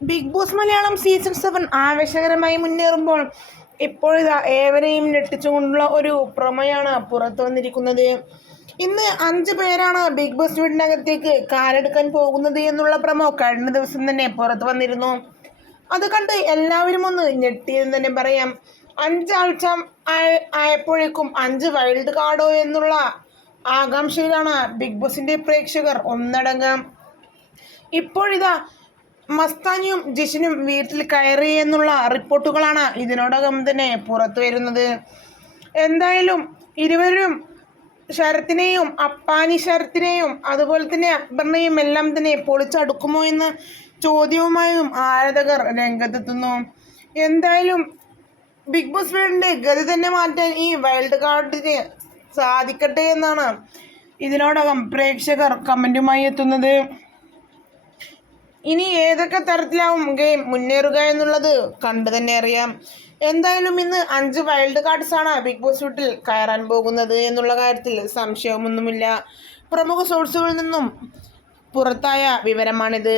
Big boss Malayalam season 7 ആവേശകരമായി മുന്നേറുമ്പോൾ ഇപ്പോഴിതാ ഏവരെയും ഞെട്ടിച്ചുകൊണ്ടുള്ള ഒരു പ്രൊമോയാണ് പുറത്തു വന്നിരിക്കുന്നത്. ഇന്ന് 5 പേരാണ് ബിഗ് ബോസ് വീടിനകത്തേക്ക് കാലെടുക്കാൻ പോകുന്നത് എന്നുള്ള പ്രൊമോ കഴിഞ്ഞ ദിവസം തന്നെ പുറത്തു വന്നിരുന്നു. അത് കണ്ട് എല്ലാവരും ഒന്ന് ഞെട്ടിയെന്ന് തന്നെ പറയാം. 5 ആഴ്ച ആയപ്പോഴേക്കും 5 വൈൽഡ് കാർഡോ എന്നുള്ള ആകാംക്ഷയിലാണ് ബിഗ് ബോസിന്റെ പ്രേക്ഷകർ ഒന്നടങ്കം. ഇപ്പോഴിതാ മസ്താനിയും ജിഷിനും വീട്ടിൽ കയറി എന്നുള്ള റിപ്പോർട്ടുകളാണ് ഇതിനോടകം തന്നെ പുറത്തു വരുന്നത്. എന്തായാലും ഇരുവരും ശരത്തിനെയും അപ്പാനി ശരത്തിനെയും അതുപോലെ തന്നെ അക്ബറിനെയും എല്ലാം തന്നെ പൊളിച്ചടുക്കുമോ എന്ന ചോദ്യവുമായും ആരാധകർ രംഗത്തെത്തുന്നു. എന്തായാലും ബിഗ് ബോസ് വീടിൻ്റെ ഗതി തന്നെ മാറ്റാൻ ഈ വൈൽഡ് കാർഡിന് സാധിക്കട്ടെ എന്നാണ് ഇതിനോടകം പ്രേക്ഷകർ കമൻറ്റുമായി എത്തുന്നത്. ഇനി ഏതൊക്കെ തരത്തിലാവും ഗെയിം മുന്നേറുക എന്നുള്ളത് കണ്ടു തന്നെ അറിയാം. എന്തായാലും ഇന്ന് 5 വൈൽഡ് കാർഡ്സാണ് ബിഗ് ബോസ് വീട്ടിൽ കയറാൻ പോകുന്നത് എന്നുള്ള കാര്യത്തിൽ സംശയമൊന്നുമില്ല. പ്രമുഖ സോഴ്സുകളിൽ നിന്നും പുറത്തായ വിവരമാണിത്.